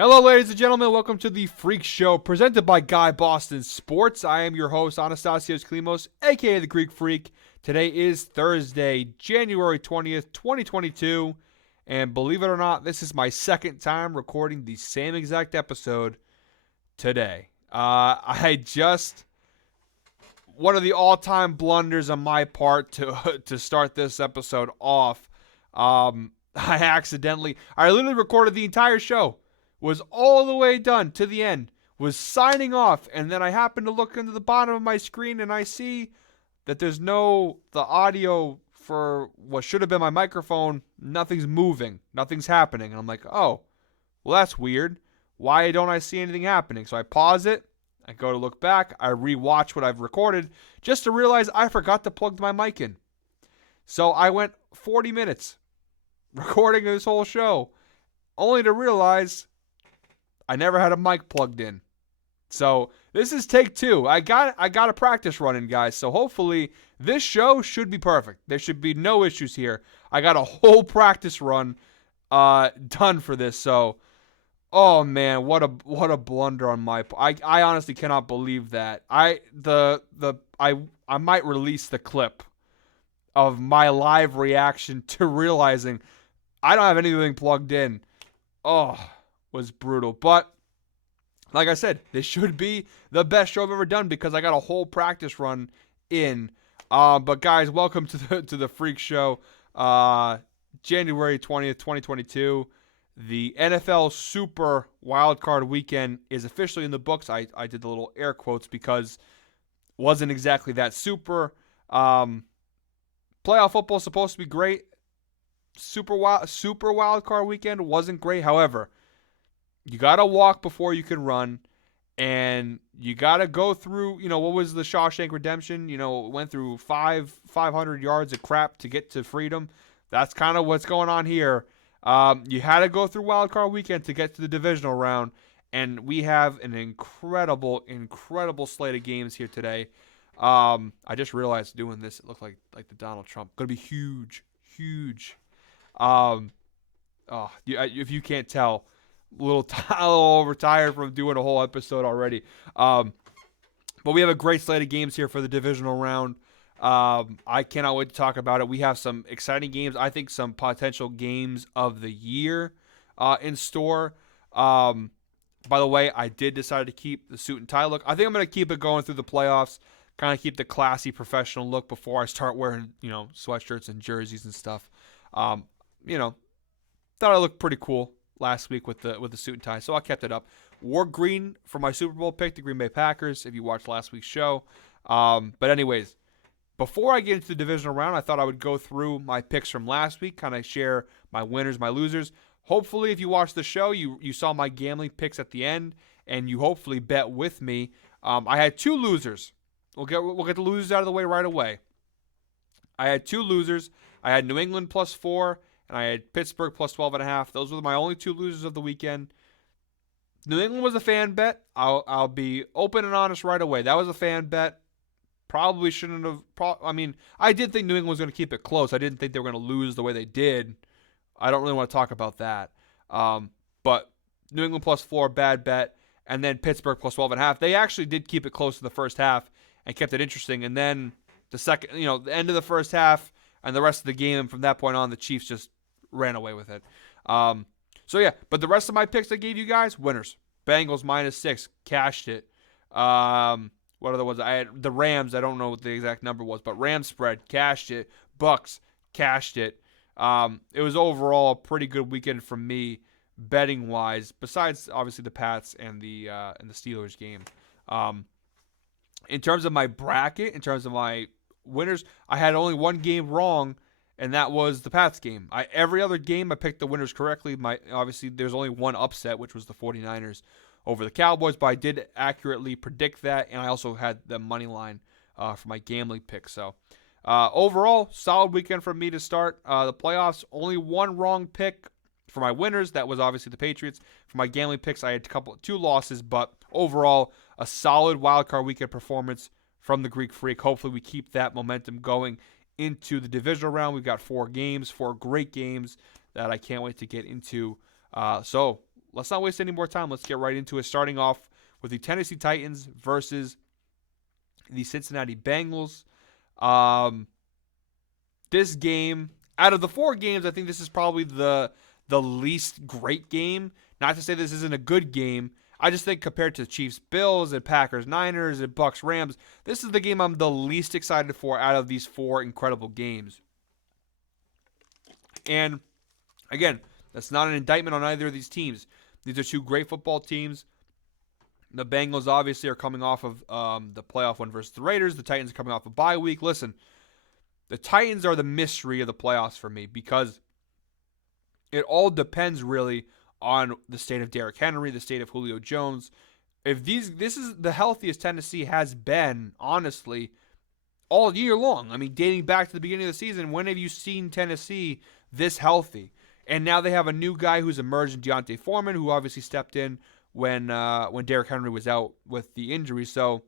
Hello, ladies and gentlemen. Welcome to the Freak Show, presented by Guy Boston Sports. I am your host, Anastasios Klimos, aka the Greek Freak. Today is Thursday, January 20th, 2022. And believe it or not, this is my second time recording the same exact episode today. One of the all-time blunders on my part to start this episode off. I literally recorded the entire show. Was all the way done to the end, was signing off, and then I happened to look into the bottom of my screen and I see that there's the audio for what should have been my microphone, nothing's moving, nothing's happening. And I'm like, oh, well, that's weird. Why don't I see anything happening? So I pause it, I go to look back, I rewatch what I've recorded just to realize I forgot to plug my mic in. So I went 40 minutes recording this whole show, only to realize I never had a mic plugged in. So this is take two. I got a practice running, guys. So hopefully this show should be perfect. There should be no issues here. I got a whole practice run done for this. So, oh man, what a blunder on my part. I honestly cannot believe that. I might release the clip of my live reaction to realizing I don't have anything plugged in. Oh, was brutal. But like I said, this should be the best show I've ever done because I got a whole practice run in. But guys, welcome to the Freak Show. January 20th, 2022. The NFL Super Wildcard Weekend is officially in the books. I did the little air quotes because it wasn't exactly that super. Playoff football is supposed to be great. Super Wildcard Weekend wasn't great. However, you got to walk before you can run, and you got to go through, what was the Shawshank Redemption? Went through 500 yards of crap to get to freedom. That's kind of what's going on here. You had to go through Wildcard Weekend to get to the Divisional Round, and we have an incredible slate of games here today. I just realized doing this, it looked like the Donald Trump. Going to be huge. If you can't tell, a little overtired from doing a whole episode already. But we have a great slate of games here for the divisional round. I cannot wait to talk about it. We have some exciting games. I think some potential games of the year in store. By the way, I did decide to keep the suit and tie look. I think I'm going to keep it going through the playoffs. Kind of keep the classy professional look before I start wearing, sweatshirts and jerseys and stuff. Thought I looked pretty cool last week with the suit and tie, so I kept it up. Wore green for my Super Bowl pick, the Green Bay Packers, if you watched last week's show. But anyways, before I get into the divisional round, I thought I would go through my picks from last week, kind of share my winners, my losers. Hopefully, if you watched the show, you saw my gambling picks at the end, and you hopefully bet with me. I had two losers. We'll get the losers out of the way right away. I had two losers. I had New England +4, and I had Pittsburgh +12.5. Those were my only two losers of the weekend. New England was a fan bet. I'll be open and honest right away. That was a fan bet. Probably shouldn't have. I did think New England was going to keep it close. I didn't think they were going to lose the way they did. I don't really want to talk about that. But New England +4, bad bet. And then Pittsburgh +12.5. They actually did keep it close to the first half and kept it interesting. And then the end of the first half and the rest of the game, and from that point on, the Chiefs just ran away with it. But the rest of my picks I gave you guys, winners. Bengals -6, cashed it. What other ones? I had the Rams. I don't know what the exact number was, but Rams spread, cashed it. Bucks, cashed it. It was overall a pretty good weekend for me, betting wise. Besides, obviously, the Pats and the Steelers game. In terms of my bracket, in terms of my winners, I had only one game wrong, and that was the Pats game. Every other game, I picked the winners correctly. Obviously, there's only one upset, which was the 49ers over the Cowboys, but I did accurately predict that, and I also had the money line for my gambling pick. So, overall, solid weekend for me to start the playoffs. Only one wrong pick for my winners. That was obviously the Patriots. For my gambling picks, I had two losses, but overall, a solid wildcard weekend performance from the Greek Freak. Hopefully, we keep that momentum going into the divisional round. We've got four great games that I can't wait to get into. So let's not waste any more time. Let's get right into it, starting off with the Tennessee Titans versus the Cincinnati Bengals. This game, out of the 4 games, I think this is probably the least great game. Not to say this isn't a good game. I just think compared to Chiefs Bills and Packers Niners and Bucks Rams, this is the game I'm the least excited for out of these 4 incredible games. And again, that's not an indictment on either of these teams. These are 2 great football teams. The Bengals obviously are coming off of the playoff win versus the Raiders. The Titans are coming off a bye week. Listen, the Titans are the mystery of the playoffs for me because it all depends really on the state of Derrick Henry, the state of Julio Jones. If this is the healthiest Tennessee has been, honestly, all year long. I mean, dating back to the beginning of the season, when have you seen Tennessee this healthy? And now they have a new guy who's emerged in Deontay Foreman, who obviously stepped in when Derrick Henry was out with the injury. So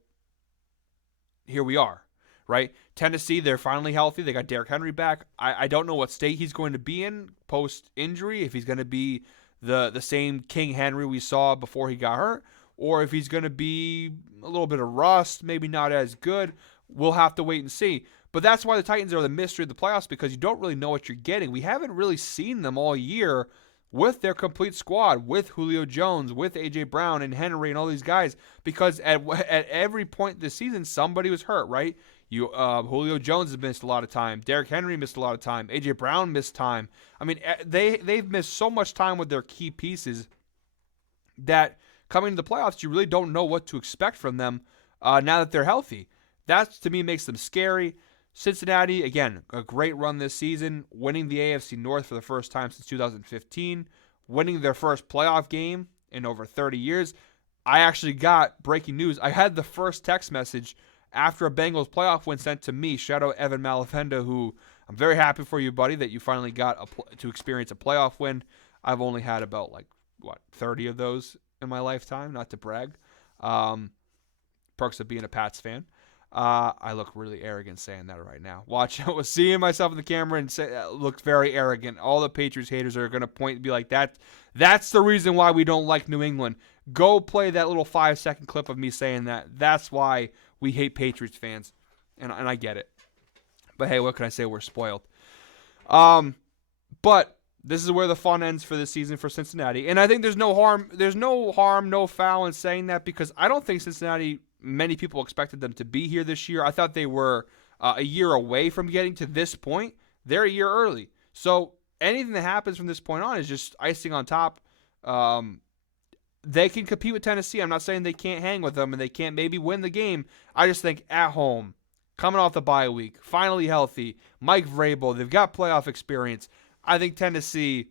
here we are, right? Tennessee, they're finally healthy. They got Derrick Henry back. I don't know what state he's going to be in post-injury, if he's going to be the same King Henry we saw before he got hurt, or if he's going to be a little bit of rust, maybe not as good. We'll have to wait and see. But that's why the Titans are the mystery of the playoffs, because you don't really know what you're getting. We haven't really seen them all year with their complete squad, with Julio Jones, with A.J. Brown and Henry and all these guys, because at every point this season, somebody was hurt, right? Julio Jones has missed a lot of time. Derrick Henry missed a lot of time. A.J. Brown missed time. I mean, they've missed so much time with their key pieces that coming to the playoffs, you really don't know what to expect from them now that they're healthy. That, to me, makes them scary. Cincinnati, again, a great run this season, winning the AFC North for the first time since 2015, winning their first playoff game in over 30 years. I actually got breaking news. I had the first text message after a Bengals playoff win sent to me. Shout out Evan Malavenda, who I'm very happy for you, buddy, that you finally got to experience a playoff win. I've only had about 30 of those in my lifetime, not to brag. Perks of being a Pats fan. I look really arrogant saying that right now. Watch, I was seeing myself in the camera and looked very arrogant. All the Patriots haters are going to point and be like, that's the reason why we don't like New England. Go play that little 5-second clip of me saying that. That's why we hate Patriots fans. And I get it. But hey, what can I say? We're spoiled. But this is where the fun ends for this season for Cincinnati. And I think there's no harm, no foul in saying that, because I don't think Cincinnati, many people expected them to be here this year. I thought they were a year away from getting to this point. They're a year early. So anything that happens from this point on is just icing on top. They can compete with Tennessee. I'm not saying they can't hang with them and they can't maybe win the game. I just think at home, coming off the bye week, finally healthy, Mike Vrabel, they've got playoff experience. I think Tennessee,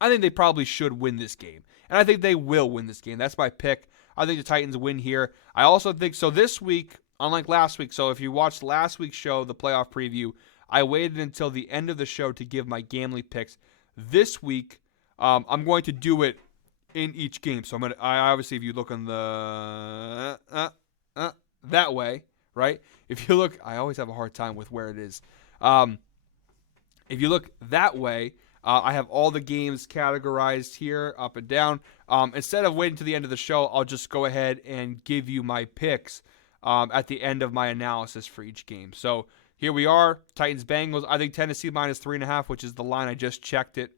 they probably should win this game. And I think they will win this game. That's my pick. I think the Titans win here. I also think, so this week, unlike last week, so if you watched last week's show, the playoff preview, I waited until the end of the show to give my gambling picks. This week, I'm going to do it in each game. So I obviously, if you look on the that way, right? If you look, I always have a hard time with where it is. If you look that way, I have all the games categorized here, up and down. Instead of waiting to the end of the show, I'll just go ahead and give you my picks at the end of my analysis for each game. So here we are, Titans-Bengals. I think Tennessee minus 3.5, which is the line. I just checked it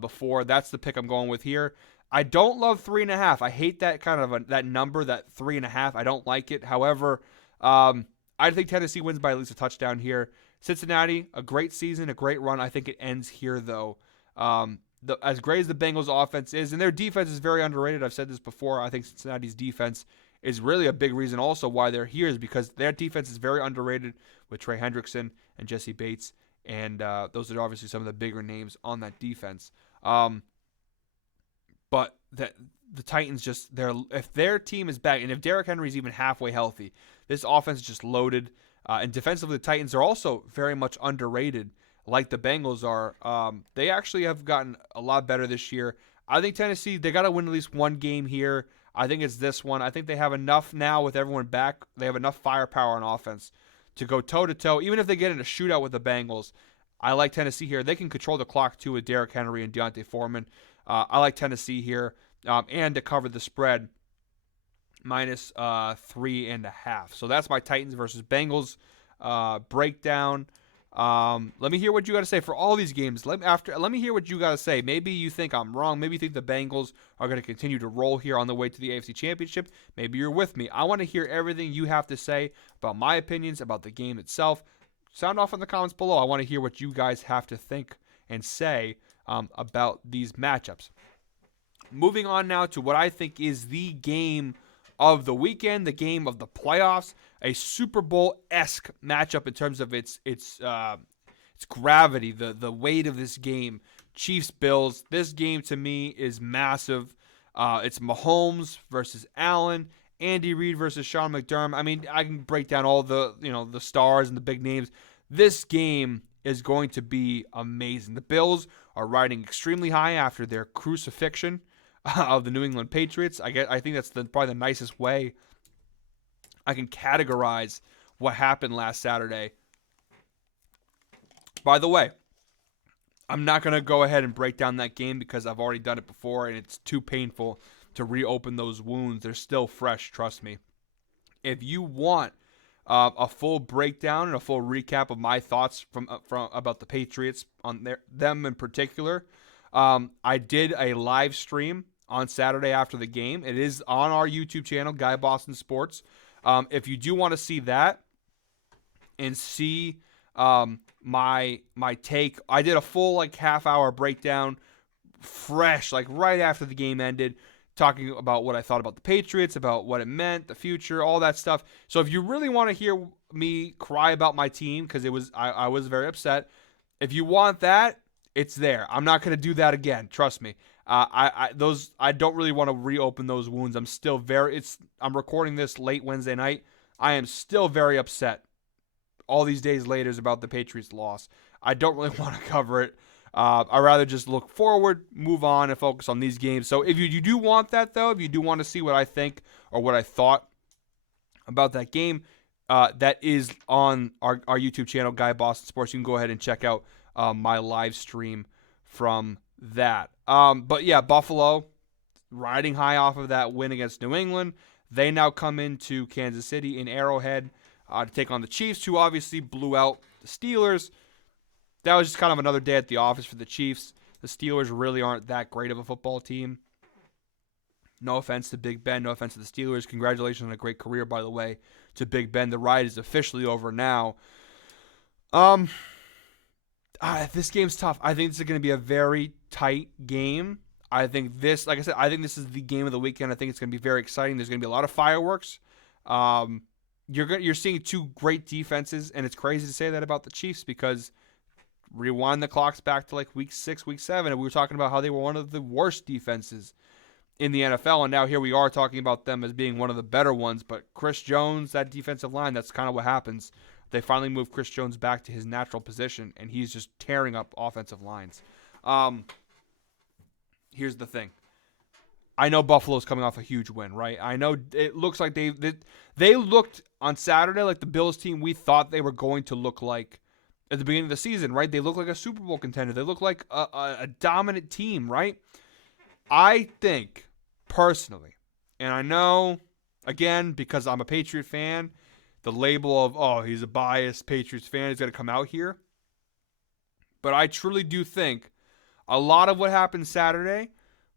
before. That's the pick I'm going with here. I don't love 3.5. I hate that kind of that number, that 3.5. I don't like it. However, I think Tennessee wins by at least a touchdown here. Cincinnati, a great season, a great run. I think it ends here, though. As great as the Bengals' offense is, and their defense is very underrated. I've said this before. I think Cincinnati's defense is really a big reason also why they're here, is because their defense is very underrated with Trey Hendrickson and Jesse Bates, and those are obviously some of the bigger names on that defense. But the Titans if their team is back, and if Derrick Henry is even halfway healthy, this offense is just loaded. And defensively, the Titans are also very much underrated, like the Bengals are. They actually have gotten a lot better this year. I think Tennessee, they got to win at least one game here. I think it's this one. I think they have enough now with everyone back. They have enough firepower on offense to go toe-to-toe. Even if they get in a shootout with the Bengals, I like Tennessee here. They can control the clock, too, with Derrick Henry and Deontay Foreman. I like Tennessee here, and to cover the spread minus 3.5. So that's my Titans versus Bengals breakdown. Let me hear what you got to say for all these games. Let me hear what you got to say. Maybe you think I'm wrong. Maybe you think the Bengals are going to continue to roll here on the way to the AFC Championship. Maybe you're with me. I want to hear everything you have to say about my opinions about the game itself. Sound off in the comments below. I want to hear what you guys have to think and say about these matchups. Moving on now to what I think is the game of the weekend, the game of the playoffs, a Super Bowl-esque matchup in terms of its gravity, the weight of this game. Chiefs-Bills. This game to me is massive. It's Mahomes versus Allen, Andy Reid versus Sean McDermott. I mean, I can break down all the the stars and the big names. This game is going to be amazing. The Bills are riding extremely high after their crucifixion of the New England Patriots. I think that's probably the nicest way I can categorize what happened last Saturday. By the way, I'm not going to go ahead and break down that game because I've already done it before and it's too painful to reopen those wounds. They're still fresh, trust me. If you want a full breakdown and a full recap of my thoughts from about the Patriots on them in particular, I did a live stream on Saturday after the game. It is on our YouTube channel, Guy Boston Sports. If you do want to see that and see my take, I did a full half-hour breakdown, fresh, right after the game ended, talking about what I thought about the Patriots, about what it meant, the future, all that stuff. So if you really want to hear me cry about my team, because I was very upset, if you want that, it's there. I'm not going to do that again. Trust me. I don't really want to reopen those wounds. I'm recording this late Wednesday night. I am still very upset all these days later about the Patriots' loss. I don't really want to cover it. I'd rather just look forward, move on, and focus on these games. So if you do want that, though, if you do want to see what I think or what I thought about that game, that is on our YouTube channel, Guy Boston Sports. You can go ahead and check out my live stream from that. But yeah, Buffalo riding high off of that win against New England. They now come into Kansas City in Arrowhead to take on the Chiefs, who obviously blew out the Steelers. That was just kind of another day at the office for the Chiefs. The Steelers really aren't that great of a football team. No offense to Big Ben. No offense to the Steelers. Congratulations on a great career, by the way, to Big Ben. The ride is officially over now. This game's tough. I think this is going to be a very tight game. I think this, like I said, I think this is the game of the weekend. I think it's going to be very exciting. There's going to be a lot of fireworks. You're seeing two great defenses, and it's crazy to say that about the Chiefs because rewind the clocks back to week 6, week 7, and we were talking about how they were one of the worst defenses in the NFL, and now here we are talking about them as being one of the better ones. But Chris Jones, that defensive line, that's kind of what happens. They finally moved Chris Jones back to his natural position, and he's just tearing up offensive lines. Here's the thing. I know Buffalo's coming off a huge win, right? I know it looks like they looked on Saturday like the Bills team we thought they were going to look like at the beginning of the season, right? They look like a Super Bowl contender. They look like a dominant team, right? I think, personally, and I know, again, because I'm a Patriot fan, the label of, he's a biased Patriots fan is going to come out here. But I truly do think a lot of what happened Saturday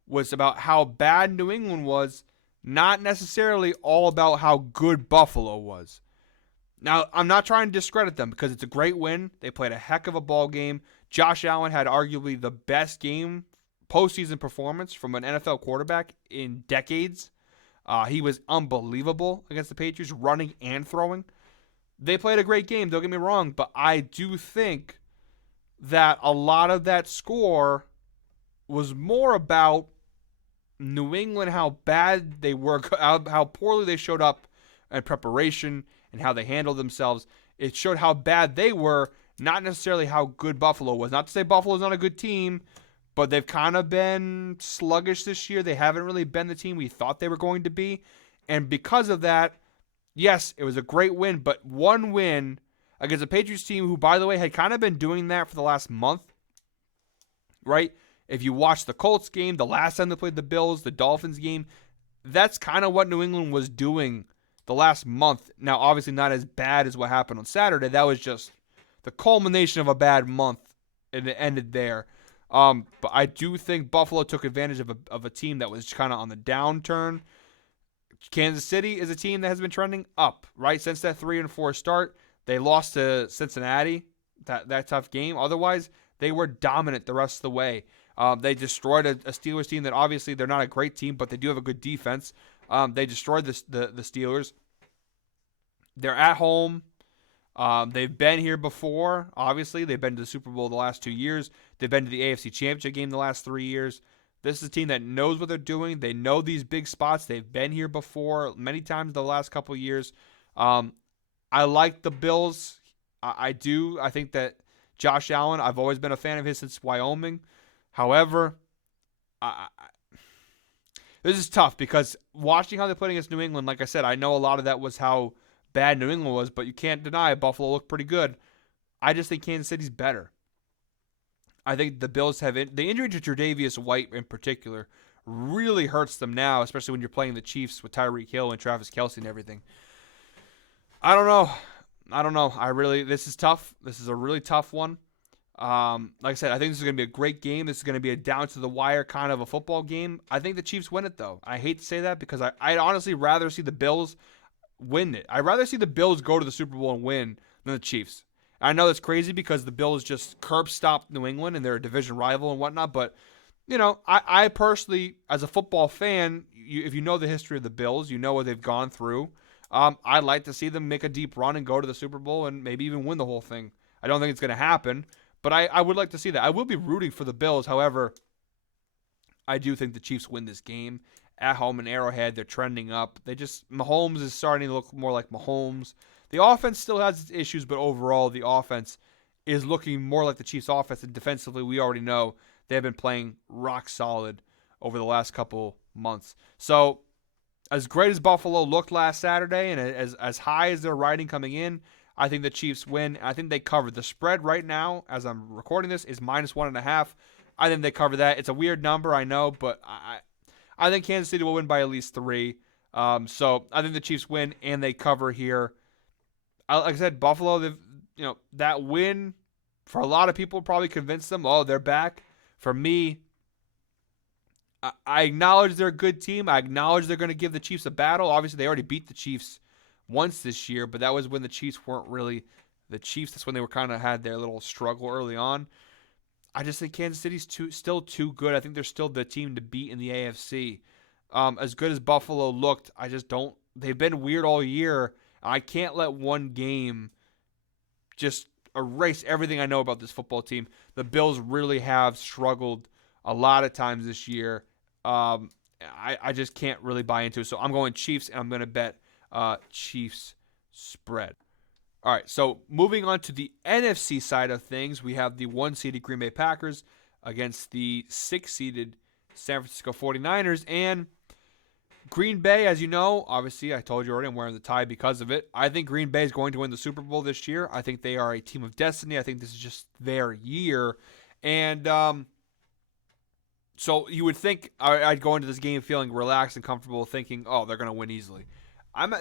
was about how bad New England was, not necessarily all about how good Buffalo was. Now, I'm not trying to discredit them because it's a great win. They played a heck of a ball game. Josh Allen had arguably the best game, postseason performance from an NFL quarterback in decades. He was unbelievable against the Patriots, running and throwing. They played a great game, don't get me wrong, but I do think that a lot of that score was more about New England, how bad they were, how poorly they showed up in preparation and how they handled themselves. It showed how bad they were, not necessarily how good Buffalo was. Not to say Buffalo's not a good team, but they've kind of been sluggish this year. They haven't really been the team we thought they were going to be. And because of that, yes, it was a great win, but one win against a Patriots team who, by the way, had kind of been doing that for the last month, right? If you watch the Colts game, the last time they played the Bills, the Dolphins game, that's kind of what New England was doing the last month. Now, obviously not as bad as what happened on Saturday. That was just the culmination of a bad month, and it ended there. But I do think Buffalo took advantage of a team that was kind of on the downturn. Kansas City is a team that has been trending up, right? Since that 3-4 start, they lost to Cincinnati, that tough game. Otherwise, they were dominant the rest of the way. They destroyed a Steelers team that obviously they're not a great team, but they do have a good defense. They destroyed the Steelers. They're at home. They've been here before. Obviously, they've been to the Super Bowl the last 2 years. They've been to the AFC Championship game the last 3 years. This is a team that knows what they're doing. They know these big spots. They've been here before many times the last couple of years. I like the Bills. I do. I think that Josh Allen, I've always been a fan of his since Wyoming. However, this is tough because watching how they played against New England, like I said, I know a lot of that was how bad New England was, but you can't deny Buffalo looked pretty good. I just think Kansas City's better. I think the Bills have the injury to Tre'Davious White in particular really hurts them now, especially when you're playing the Chiefs with Tyreek Hill and Travis Kelce and everything. I don't know. This is tough. This is a really tough one. Like I said, I think this is going to be a great game. This is going to be a down-to-the-wire kind of a football game. I think the Chiefs win it, though. I hate to say that because I'd honestly rather see the Bills win it. I'd rather see the Bills go to the Super Bowl and win than the Chiefs. I know that's crazy because the Bills just curb stopped New England and they're a division rival and whatnot, but, I personally, as a football fan, if you know the history of the Bills, you know what they've gone through. I'd like to see them make a deep run and go to the Super Bowl and maybe even win the whole thing. I don't think it's going to happen, but I would like to see that. I will be rooting for the Bills. However, I do think the Chiefs win this game. At home in Arrowhead, they're trending up. Mahomes is starting to look more like Mahomes. The offense still has its issues, but overall, the offense is looking more like the Chiefs' offense. And defensively, we already know they have been playing rock solid over the last couple months. So, as great as Buffalo looked last Saturday and as high as their riding coming in, I think the Chiefs win. I think they cover. The spread right now, as I'm recording this, is -1.5. I think they cover that. It's a weird number, I know, but I think Kansas City will win by at least 3. So I think the Chiefs win and they cover here. Like I said, Buffalo, that win for a lot of people probably convinced them, oh, they're back. For me, I acknowledge they're a good team. I acknowledge they're going to give the Chiefs a battle. Obviously, they already beat the Chiefs once this year, but that was when the Chiefs weren't really the Chiefs. That's when they were kind of had their little struggle early on. I just think Kansas City's still too good. I think they're still the team to beat in the AFC. As good as Buffalo looked, I just don't. They've been weird all year. I can't let one game just erase everything I know about this football team. The Bills really have struggled a lot of times this year. I just can't really buy into it. So I'm going Chiefs, and I'm going to bet Chiefs spread. All right, so moving on to the NFC side of things, we have the 1-seeded Green Bay Packers against the 6-seeded San Francisco 49ers. And Green Bay, as you know, obviously I told you already I'm wearing the tie because of it. I think Green Bay is going to win the Super Bowl this year. I think they are a team of destiny. I think this is just their year. And so you would think I'd go into this game feeling relaxed and comfortable, thinking, oh, they're going to win easily.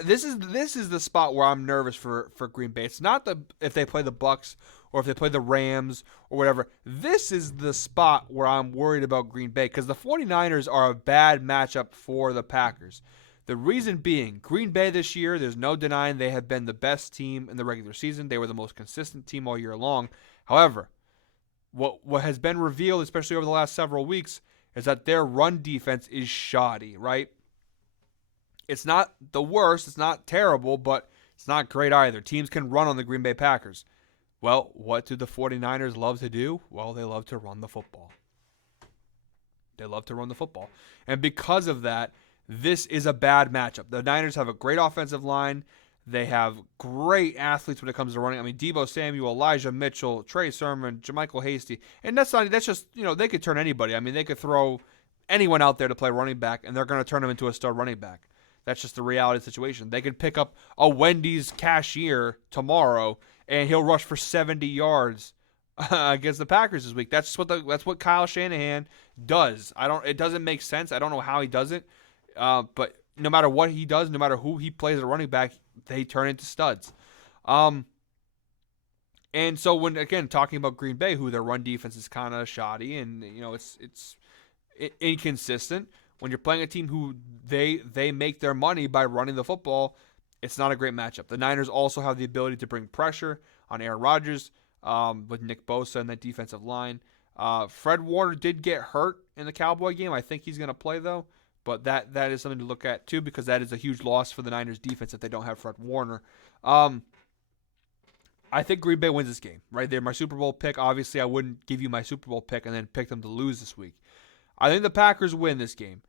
This is the spot where I'm nervous for Green Bay. It's not if they play the Bucs or if they play the Rams or whatever. This is the spot where I'm worried about Green Bay because the 49ers are a bad matchup for the Packers. The reason being, Green Bay this year, there's no denying they have been the best team in the regular season. They were the most consistent team all year long. However, what has been revealed, especially over the last several weeks, is that their run defense is shoddy, right? It's not the worst. It's not terrible, but it's not great either. Teams can run on the Green Bay Packers. Well, what do the 49ers love to do? Well, they love to run the football. They love to run the football. And because of that, this is a bad matchup. The Niners have a great offensive line. They have great athletes when it comes to running. I mean, Deebo Samuel, Elijah Mitchell, Trey Sermon, JaMychal Hasty. And that's just, they could turn anybody. I mean, they could throw anyone out there to play running back, and they're going to turn him into a star running back. That's just the reality of the situation. They could pick up a Wendy's cashier tomorrow, and he'll rush for 70 yards against the Packers this week. That's what Kyle Shanahan does. It doesn't make sense. I don't know how he does it. But no matter what he does, no matter who he plays at running back, they turn into studs. And so when again talking about Green Bay, who their run defense is kind of shoddy and it's inconsistent. When you're playing a team who they make their money by running the football, it's not a great matchup. The Niners also have the ability to bring pressure on Aaron Rodgers with Nick Bosa and that defensive line. Fred Warner did get hurt in the Cowboy game. I think he's going to play though, but that is something to look at too because that is a huge loss for the Niners defense if they don't have Fred Warner. I think Green Bay wins this game. Right, they're my Super Bowl pick. Obviously, I wouldn't give you my Super Bowl pick and then pick them to lose this week. I think the Packers win this game,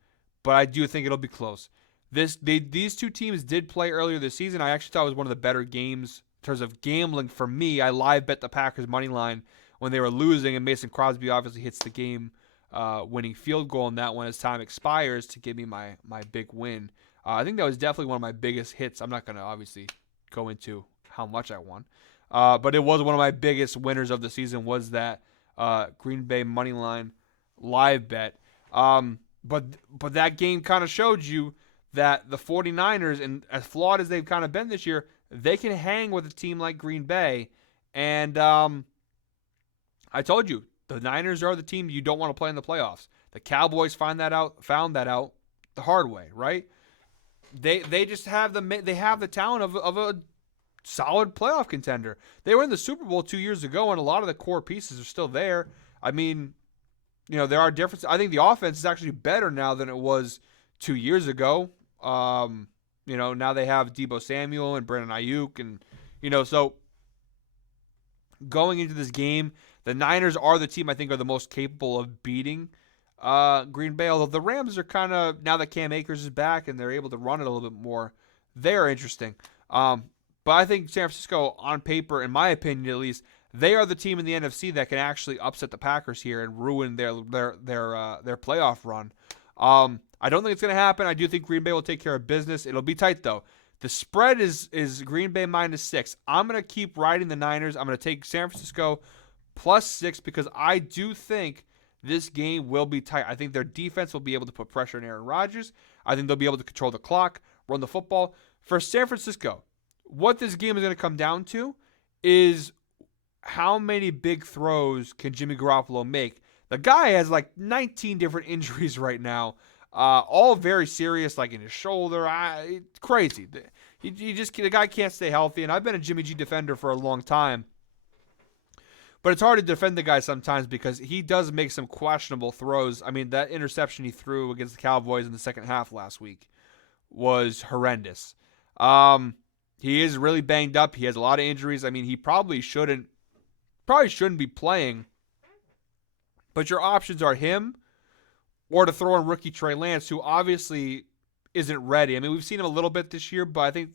but I do think it'll be close. These two teams did play earlier this season. I actually thought it was one of the better games in terms of gambling for me. I live bet the Packers money line when they were losing, and Mason Crosby obviously hits the game winning field goal in that one as time expires to give me my big win. I think that was definitely one of my biggest hits. I'm not going to obviously go into how much I won, but it was one of my biggest winners of the season was that Green Bay money line live bet. But that game kind of showed you that the 49ers, and as flawed as they've kind of been this year, they can hang with a team like Green Bay. And I told you, the Niners are the team you don't want to play in the playoffs. The Cowboys found that out the hard way, right? They just have the talent of a solid playoff contender. They were in the Super Bowl 2 years ago, and a lot of the core pieces are still there. I mean, there are differences. I think the offense is actually better now than it was 2 years ago. Now they have Deebo Samuel and Brandon Ayuk, and so going into this game, the Niners are the team I think are the most capable of beating Green Bay. Although the Rams are kind of, now that Cam Akers is back and they're able to run it a little bit more, they're interesting. But I think San Francisco, on paper, in my opinion at least, they are the team in the NFC that can actually upset the Packers here and ruin their playoff run. I don't think it's going to happen. I do think Green Bay will take care of business. It'll be tight though. The spread is Green Bay -6. I'm going to keep riding the Niners. I'm going to take San Francisco +6 because I do think this game will be tight. I think their defense will be able to put pressure on Aaron Rodgers. I think they'll be able to control the clock, run the football. For San Francisco, what this game is going to come down to is how many big throws can Jimmy Garoppolo make? The guy has like 19 different injuries right now, all very serious, like in his shoulder. It's crazy. The guy can't stay healthy, and I've been a Jimmy G defender for a long time. But it's hard to defend the guy sometimes because he does make some questionable throws. I mean, that interception he threw against the Cowboys in the second half last week was horrendous. He is really banged up. He has a lot of injuries. I mean, he probably shouldn't be playing. But your options are him or to throw in rookie Trey Lance, who obviously isn't ready. I mean, we've seen him a little bit this year, but I think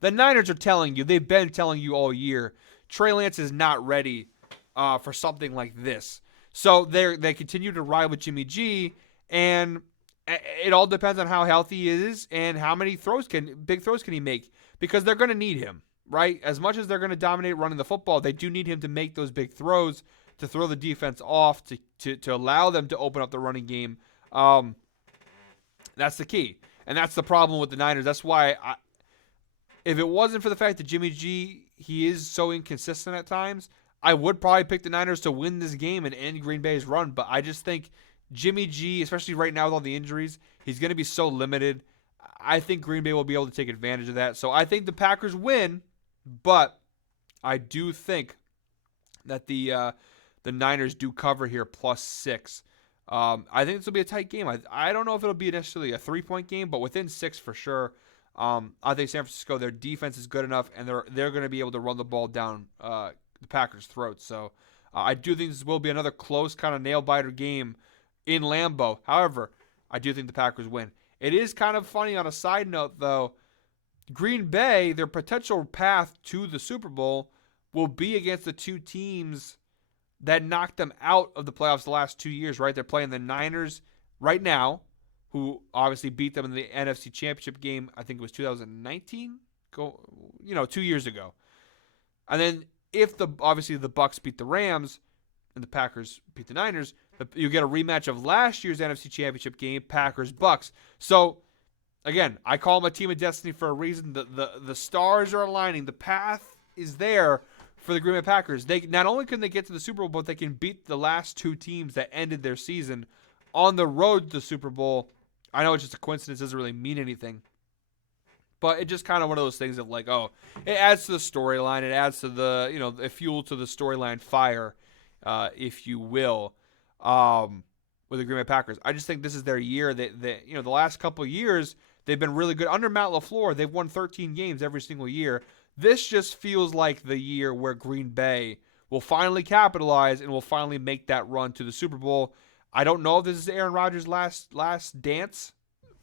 the Niners are telling you, they've been telling you all year, Trey Lance is not ready for something like this. So they continue to ride with Jimmy G, and it all depends on how healthy he is and how many big throws can he make, because they're going to need him, right? As much as they're going to dominate running the football, they do need him to make those big throws to throw the defense off, to allow them to open up the running game. That's the key. And that's the problem with the Niners. That's why if it wasn't for the fact that Jimmy G, he is so inconsistent at times, I would probably pick the Niners to win this game and end Green Bay's run. But I just think Jimmy G, especially right now with all the injuries, he's going to be so limited. I think Green Bay will be able to take advantage of that. So I think the Packers win, but I do think that the Niners do cover here +6. I think this will be a tight game. I don't know if it'll be necessarily a 3-point game, but within 6 for sure. I think San Francisco, their defense is good enough, and they're going to be able to run the ball down the Packers' throats. So I do think this will be another close kind of nail-biter game in Lambeau. However, I do think the Packers win. It is kind of funny on a side note, though. Green Bay, their potential path to the Super Bowl will be against the two teams that knocked them out of the playoffs the last 2 years, right? They're playing the Niners right now, who obviously beat them in the NFC Championship game. I think it was 2019, 2 years ago. And then if obviously the Bucs beat the Rams, and the Packers beat the Niners, you get a rematch of last year's NFC Championship game, Packers-Bucks. So, again, I call them a team of destiny for a reason. The stars are aligning. The path is there for the Green Bay Packers. They not only can they get to the Super Bowl, but they can beat the last two teams that ended their season on the road to the Super Bowl. I know it's just a coincidence. It doesn't really mean anything. But it's just kind of one of those things of like, oh, it adds to the storyline. It adds to the, the fuel to the storyline fire, if you will, with the Green Bay Packers. I just think this is their year. The last couple of years, they've been really good. Under Matt LaFleur, they've won 13 games every single year. This just feels like the year where Green Bay will finally capitalize and will finally make that run to the Super Bowl. I don't know if this is Aaron Rodgers' last dance,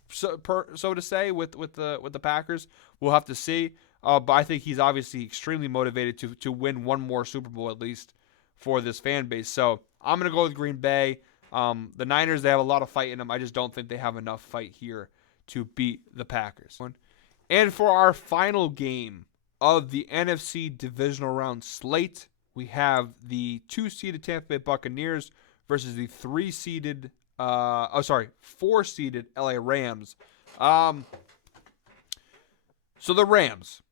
so to say, with the Packers. We'll have to see. But I think he's obviously extremely motivated to win one more Super Bowl at least for this fan base. So I'm going to go with Green Bay. The Niners, they have a lot of fight in them. I just don't think they have enough fight here to beat the Packers. And for our final game of the NFC Divisional Round slate, we have the 2-seeded Tampa Bay Buccaneers versus the 4-seeded LA Rams. So the Rams,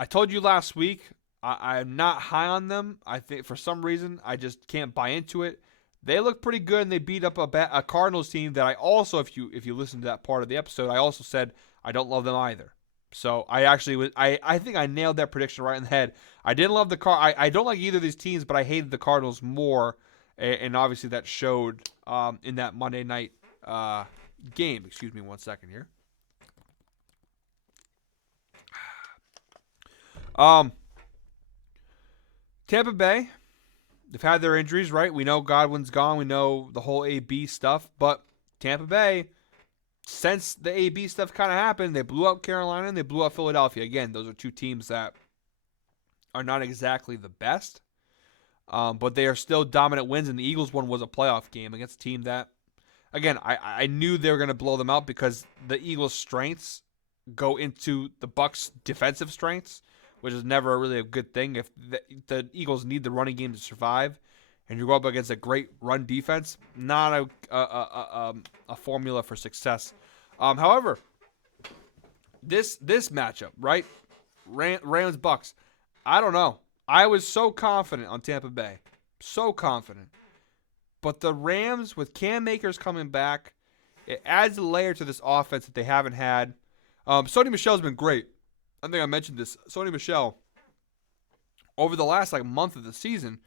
I told you last week, I'm not high on them. I think for some reason I just can't buy into it. They look pretty good, and they beat up a Cardinals team that I also, if you listen to that part of the episode, I also said I don't love them either. So I think I nailed that prediction right in the head. I didn't love I don't like either of these teams, but I hated the Cardinals more, and obviously that showed in that Monday night game. Excuse me 1 second here. Tampa Bay, they've had their injuries, right? We know Godwin's gone. We know the whole AB stuff. But Tampa Bay, since the AB stuff kind of happened, they blew out Carolina and they blew out Philadelphia. Again, those are two teams that are not exactly the best. But they are still dominant wins. And the Eagles one was a playoff game against a team that, again, I knew they were going to blow them out because the Eagles' strengths go into the Bucs' defensive strengths, which is never really a good thing. If the Eagles need the running game to survive, and you go up against a great run defense, not a formula for success. However, this matchup, right? Rams Bucs, I don't know. I was so confident on Tampa Bay, so confident. But the Rams, with Cam Akers coming back, it adds a layer to this offense that they haven't had. Sony Michel's been great. I think I mentioned this. Sony Michel, over the last month of the season,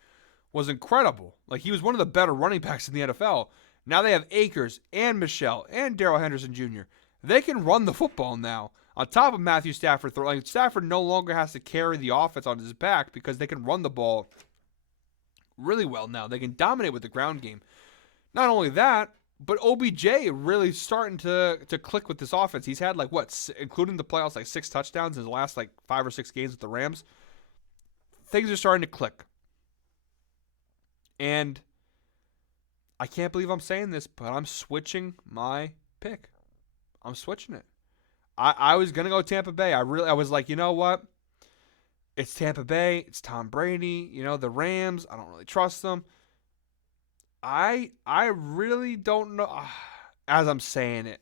was incredible. He was one of the better running backs in the NFL. Now they have Akers and Michel and Darrell Henderson Jr. They can run the football now. On top of Matthew Stafford, Stafford no longer has to carry the offense on his back because they can run the ball really well now. They can dominate with the ground game. Not only that, but OBJ really starting to click with this offense. He's had including the playoffs, 6 touchdowns in the last 5 or 6 games with the Rams. Things are starting to click. And I can't believe I'm saying this, but I'm switching my pick. I'm switching it. I was going to go Tampa Bay. I was like, you know what? It's Tampa Bay. It's Tom Brady. The Rams, I don't really trust them. I really don't know. As I'm saying it,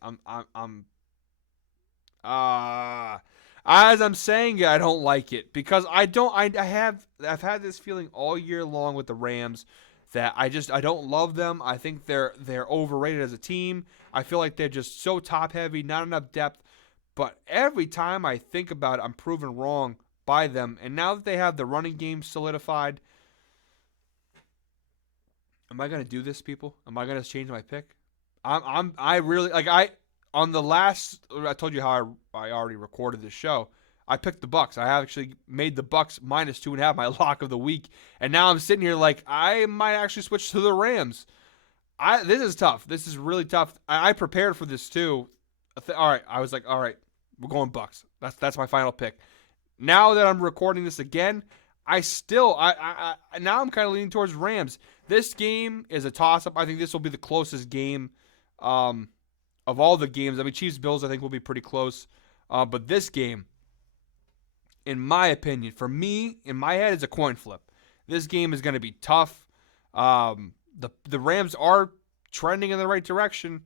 as I'm saying it, I don't like it because I've had this feeling all year long with the Rams that I don't love them. I think they're overrated as a team. I feel like they're just so top heavy, not enough depth. But every time I think about it, I'm proven wrong by them. And now that they have the running game solidified, am I gonna do this, people? Am I gonna change my pick? I really on the last. I told you how I already recorded this show. I picked the Bucs. I actually made the Bucs -2.5 my lock of the week, and now I'm sitting here I might actually switch to the Rams. This is tough. This is really tough. I prepared for this too. All right, I was like, all right, we're going Bucs. That's my final pick. Now that I'm recording this again, I now I'm kind of leaning towards Rams. This game is a toss-up. I think this will be the closest game of all the games. I mean, Chiefs-Bills I think will be pretty close. But this game, in my opinion, for me, in my head, is a coin flip. This game is going to be tough. The Rams are trending in the right direction.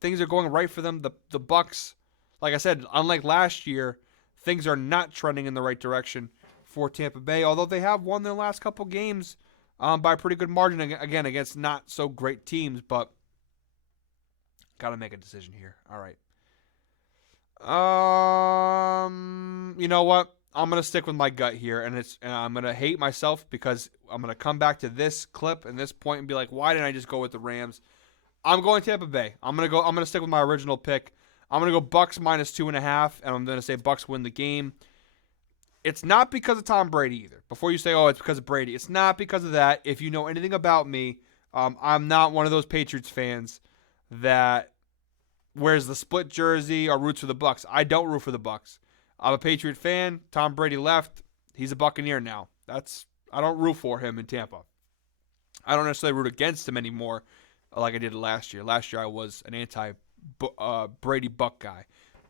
Things are going right for them. The Bucks, like I said, unlike last year, things are not trending in the right direction for Tampa Bay. Although they have won their last couple games by a pretty good margin, again against not so great teams, but got to make a decision here. All right. You know what? I'm gonna stick with my gut here, and I'm gonna hate myself because I'm gonna come back to this clip and this point and be like, why didn't I just go with the Rams? I'm going Tampa Bay. I'm gonna stick with my original pick. I'm gonna go Bucks minus 2.5, and I'm gonna say Bucks win the game. It's not because of Tom Brady either. Before you say, oh, it's because of Brady, it's not because of that. If you know anything about me, I'm not one of those Patriots fans that wears the split jersey or roots for the Bucks. I don't root for the Bucks. I'm a Patriot fan. Tom Brady left. He's a Buccaneer now. I don't root for him in Tampa. I don't necessarily root against him anymore like I did last year. Last year I was an anti-Brady Buck guy.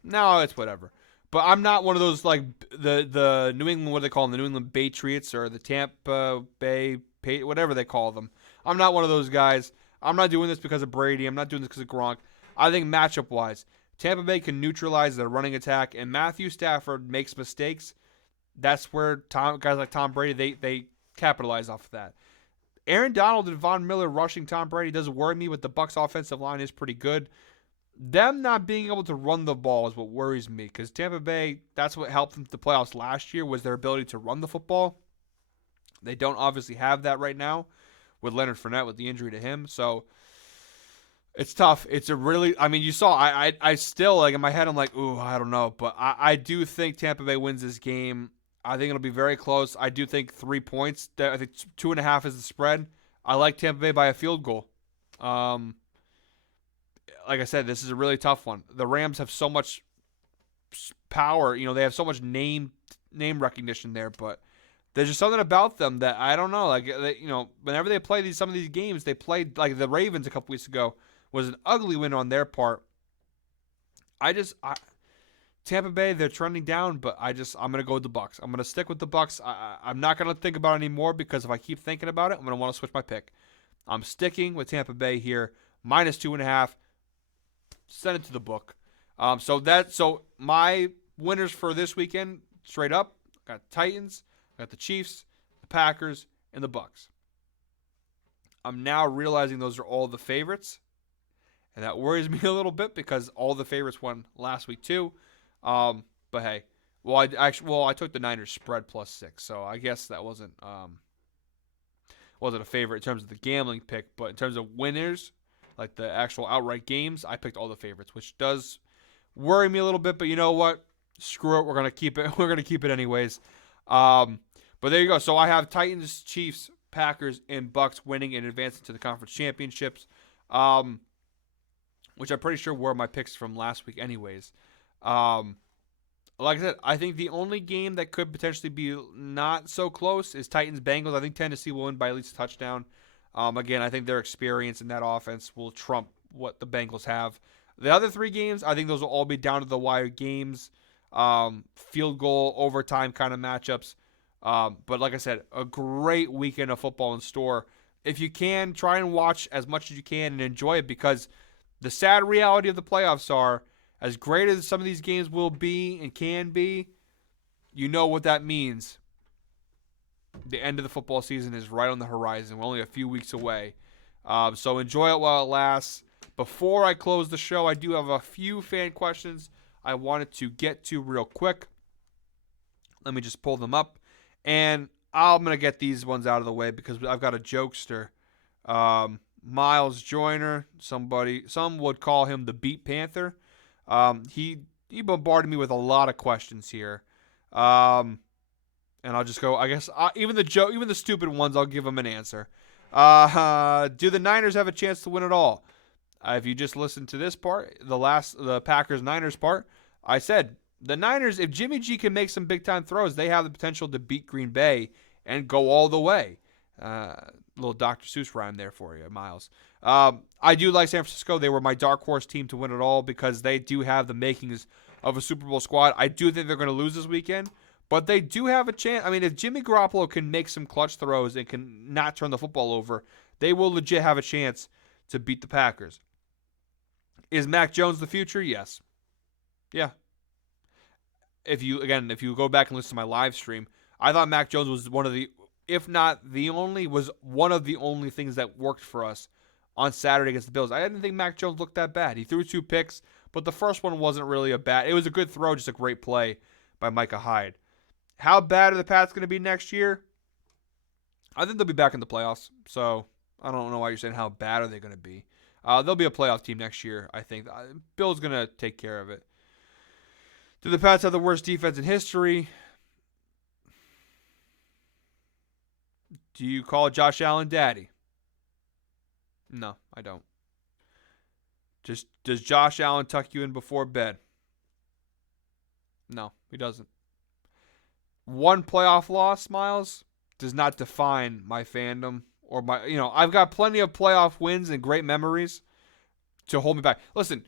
Now it's whatever. But I'm not one of those like the New England, what do they call them? The New England Patriots or the Tampa Bay, whatever they call them. I'm not one of those guys. I'm not doing this because of Brady. I'm not doing this because of Gronk. I think matchup-wise, Tampa Bay can neutralize their running attack, and Matthew Stafford makes mistakes. That's where guys like Tom Brady, they capitalize off of that. Aaron Donald and Von Miller rushing Tom Brady doesn't worry me, but the Bucs offensive line is pretty good. Them not being able to run the ball is what worries me, because Tampa Bay, that's what helped them to the playoffs last year, was their ability to run the football. They don't obviously have that right now with Leonard Fournette, with the injury to him, so it's tough. It's a really, I mean, you saw, I still, like, in my head, I'm like, ooh, I don't know. But I do think Tampa Bay wins this game. I think it'll be very close. I do think 3 points. I think 2.5 is the spread. I like Tampa Bay by a field goal. Like I said, this is a really tough one. The Rams have so much power. You know, they have so much name recognition there. But there's just something about them that I don't know. Like, whenever they play some of these games, they played, like the Ravens a couple weeks ago, was an ugly win on their part. Tampa Bay, they're trending down, but I'm going to go with the Bucs. I'm going to stick with the Bucs. I'm not going to think about it anymore, because if I keep thinking about it, I'm going to want to switch my pick. I'm sticking with Tampa Bay here, minus 2.5. Send it to the book. So my winners for this weekend, straight up, got the Titans, got the Chiefs, the Packers, and the Bucs. I'm now realizing those are all the favorites. And that worries me a little bit, because all the favorites won last week too. But hey, I took the Niners spread +6, so I guess that wasn't a favorite in terms of the gambling pick. But in terms of winners, like the actual outright games, I picked all the favorites, which does worry me a little bit. But you know what? Screw it. We're gonna keep it. We're gonna keep it anyways. But there you go. So I have Titans, Chiefs, Packers, and Bucs winning and advancing to the conference championships. Which I'm pretty sure were my picks from last week anyways. Like I said, I think the only game that could potentially be not so close is Titans-Bengals. I think Tennessee will win by at least a touchdown. Again, I think their experience in that offense will trump what the Bengals have. The other 3 games, I think those will all be down to the wire games, field goal, overtime kind of matchups. But like I said, a great weekend of football in store. If you can, try and watch as much as you can and enjoy it, because the sad reality of the playoffs are, as great as some of these games will be and can be, you know what that means. The end of the football season is right on the horizon. We're only a few weeks away. So enjoy it while it lasts. Before I close the show, I do have a few fan questions I wanted to get to real quick. Let me just pull them up. And I'm going to get these ones out of the way, because I've got a jokester. Miles Joyner, some would call him the Beat Panther. He bombarded me with a lot of questions here. And I'll just go, I guess, even the stupid ones, I'll give him an answer. Do the Niners have a chance to win it all? If you just listened to this part, the Packers-Niners part, I said, the Niners, if Jimmy G can make some big-time throws, they have the potential to beat Green Bay and go all the way. Little Dr. Seuss rhyme there for you, Miles. I do like San Francisco. They were my dark horse team to win it all, because they do have the makings of a Super Bowl squad. I do think they're going to lose this weekend, But they do have a chance. I mean, if Jimmy Garoppolo can make some clutch throws and can not turn the football over, they will legit have a chance to beat the Packers. Is Mac Jones the future? Yes. Yeah. If you go back and listen to my live stream, I thought Mac Jones was one of the, if not the only, was one of the only things that worked for us on Saturday against the Bills. I didn't think Mac Jones looked that bad. He threw 2 picks, but the first one wasn't really a bad. It was a good throw, just a great play by Micah Hyde. How bad are the Pats going to be next year? I think they'll be back in the playoffs. So I don't know why you're saying how bad are they going to be. They'll be a playoff team next year, I think. Bill's going to take care of it. Do the Pats have the worst defense in history? Do you call Josh Allen daddy? No, I don't. Just does Josh Allen tuck you in before bed? No, he doesn't. One playoff loss, Miles, does not define my fandom or my, I've got plenty of playoff wins and great memories to hold me back. Listen,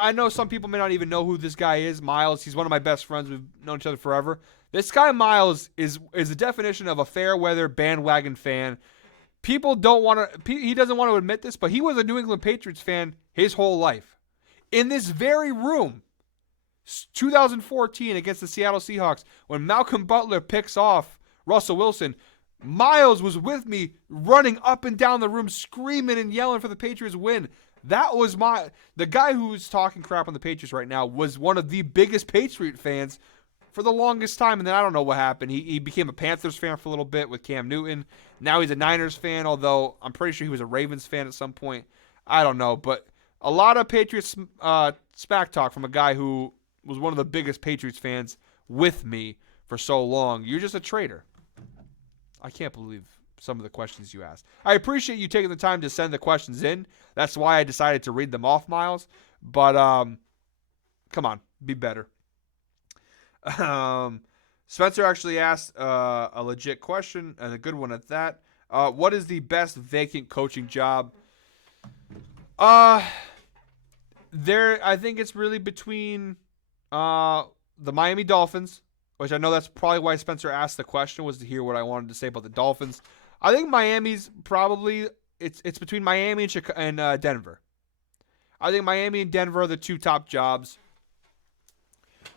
I know some people may not even know who this guy is, Miles. He's one of my best friends. We've known each other forever. This guy, Miles, is the definition of a fair weather bandwagon fan. People don't want to, he doesn't want to admit this, but he was a New England Patriots fan his whole life. In this very room, 2014 against the Seattle Seahawks, when Malcolm Butler picks off Russell Wilson, Miles was with me running up and down the room screaming and yelling for the Patriots win. That was the guy who's talking crap on the Patriots right now was one of the biggest Patriot fans for the longest time, and then I don't know what happened. He became a Panthers fan for a little bit with Cam Newton. Now he's a Niners fan, although I'm pretty sure he was a Ravens fan at some point. I don't know, but a lot of Patriots smack talk from a guy who was one of the biggest Patriots fans with me for so long. You're just a traitor. I can't believe some of the questions you asked. I appreciate you taking the time to send the questions in. That's why I decided to read them off, Miles. But come on, be better. Spencer actually asked a legit question, and a good one at that. What is the best vacant coaching job? I think it's really between the Miami Dolphins, which I know that's probably why Spencer asked the question, was to hear what I wanted to say about the Dolphins. I think Miami's probably it's between Miami and Denver. I think Miami and Denver are the 2 top jobs.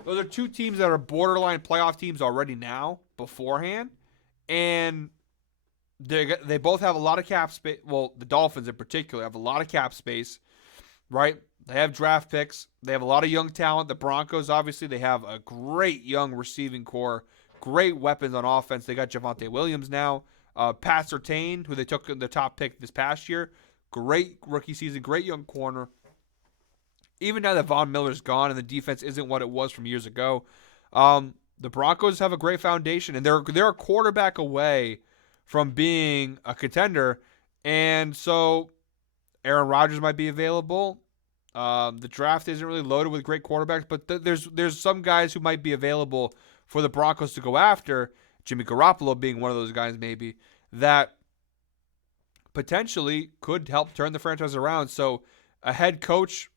Those are 2 teams that are borderline playoff teams already now, beforehand. And they both have a lot of cap space. Well, the Dolphins in particular have a lot of cap space, right? They have draft picks. They have a lot of young talent. The Broncos, obviously, they have a great young receiving core, great weapons on offense. They got Javonte Williams now. Pat Surtain, who they took the top pick this past year, great rookie season, great young corner. Even now that Von Miller's gone and the defense isn't what it was from years ago, the Broncos have a great foundation, and they're a quarterback away from being a contender. And so Aaron Rodgers might be available. The draft isn't really loaded with great quarterbacks, but there's some guys who might be available for the Broncos to go after, Jimmy Garoppolo being one of those guys maybe, that potentially could help turn the franchise around. So a head coach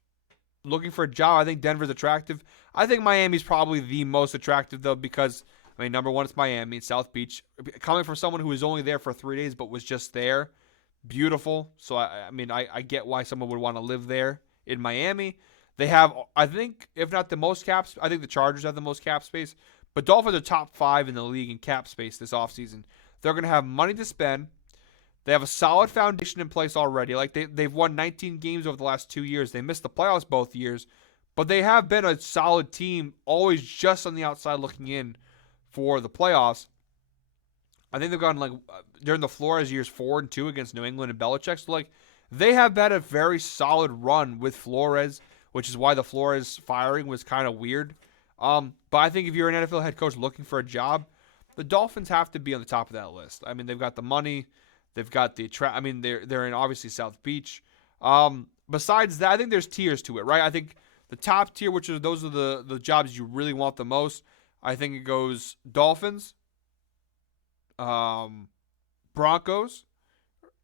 looking for a job, I think Denver's attractive. I think Miami's probably the most attractive, though, because, number one, it's Miami, it's South Beach. Coming from someone who was only there for 3 days but was just there, beautiful. So, I get why someone would want to live there in Miami. They have, I think, if not the most cap space, I think the Chargers have the most cap space, but Dolphins are top 5 in the league in cap space this offseason. They're going to have money to spend. They have a solid foundation in place already. Like they've won 19 games over the last 2 years. They missed the playoffs both years, but they have been a solid team, always just on the outside looking in for the playoffs. I think they've gone during the Flores years 4-2 against New England and Belichick. So they have had a very solid run with Flores, which is why the Flores firing was kind of weird. But I think if you're an NFL head coach looking for a job, the Dolphins have to be on the top of that list. They've got the money. They've got the they're in obviously South Beach. Besides that, I think there's tiers to it, right? I think the top tier, those are the jobs you really want the most. I think it goes Dolphins, Broncos,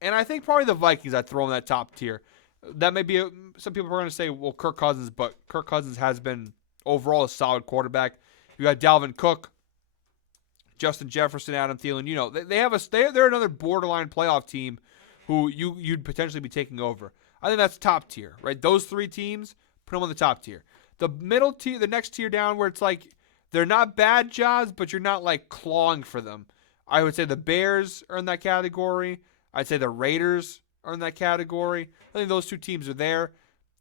and I think probably the Vikings I'd throw in that top tier. That may be some people are going to say, well, Kirk Cousins, but Kirk Cousins has been overall a solid quarterback. You got Dalvin Cook, Justin Jefferson, Adam Thielen. They're another borderline playoff team who you'd potentially be taking over. I think that's top tier, right? Those three teams, put them on the top tier. The middle tier, the next tier down, where it's like they're not bad jobs, but you're not like clawing for them. I would say the Bears are in that category. I'd say the Raiders are in that category. I think those two teams are there.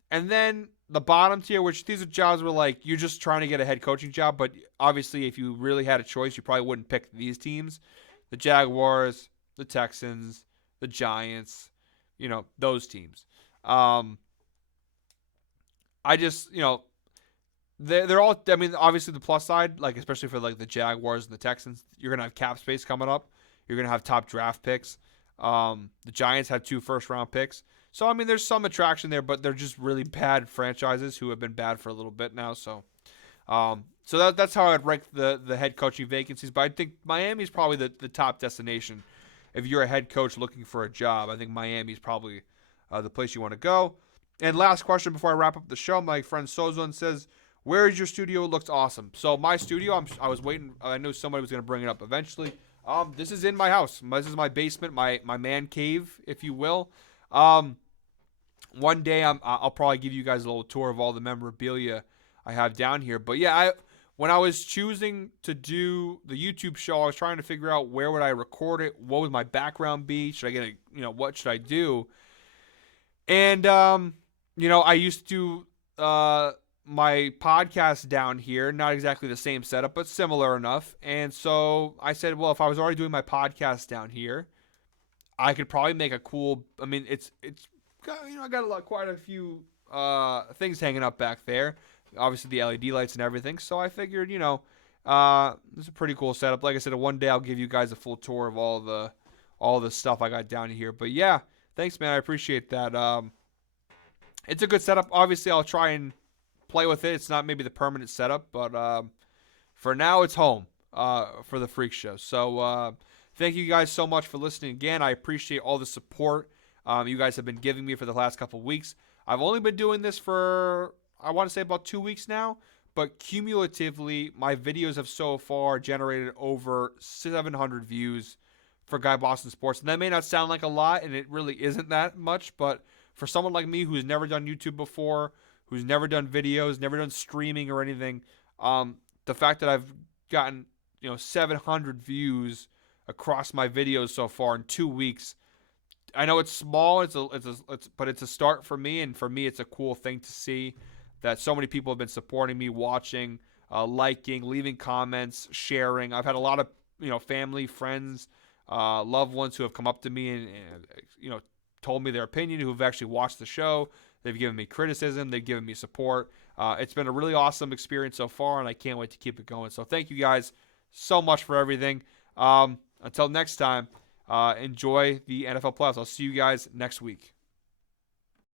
And then the bottom tier, which these are jobs where like you're just trying to get a head coaching job, but obviously if you really had a choice, you probably wouldn't pick these teams. The Jaguars, the Texans, the Giants, those teams. I just, they're all. I mean, obviously the plus side, like especially for like the Jaguars and the Texans, you're gonna have cap space coming up. You're gonna have top draft picks. The Giants have 2 first-round picks, so I mean, there's some attraction there, but they're just really bad franchises who have been bad for a little bit now. So that's how I'd rank the head coaching vacancies. But I think Miami's probably the top destination if you're a head coach looking for a job. I think Miami's probably the place you want to go. And last question before I wrap up the show, my friend Sozon says, "Where is your studio? It looks awesome." So my studio, I was waiting. I knew somebody was going to bring it up eventually. This is in my house. This is my basement, my man cave, if you will. One day I'll probably give you guys a little tour of all the memorabilia I have down here. But yeah, when I was choosing to do the YouTube show, I was trying to figure out where would I record it, what would my background be, should I get what should I do, and I used to my podcast down here, not exactly the same setup, but similar enough. And so I said, well, if I was already doing my podcast down here, I could probably make a cool. I mean, it's I got quite a few things hanging up back there. Obviously the LED lights and everything. So I figured, it's a pretty cool setup. Like I said, one day I'll give you guys a full tour of all the stuff I got down here. But yeah, thanks, man. I appreciate that. It's a good setup. Obviously, I'll try and play with it. It's not maybe the permanent setup, but for now, it's home for the Freak Show. So thank you guys so much for listening again. I appreciate all the support you guys have been giving me for the last couple of weeks. I've only been doing this for, I want to say, about 2 weeks now, but cumulatively, my videos have so far generated over 700 views for Guy Boston Sports. And that may not sound like a lot, and it really isn't that much, but for someone like me who's never done YouTube before, who's never done videos, never done streaming or anything, the fact that I've gotten 700 views across my videos so far in 2 weeks, I know it's small, but it's a start for me, and for me it's a cool thing to see that so many people have been supporting me, watching, liking, leaving comments, sharing. I've had a lot of family, friends, loved ones who have come up to me and told me their opinion, who have actually watched the show. They've given me criticism. They've given me support. It's been a really awesome experience so far, and I can't wait to keep it going. So thank you guys so much for everything. Until next time, enjoy the NFL playoffs. I'll see you guys next week.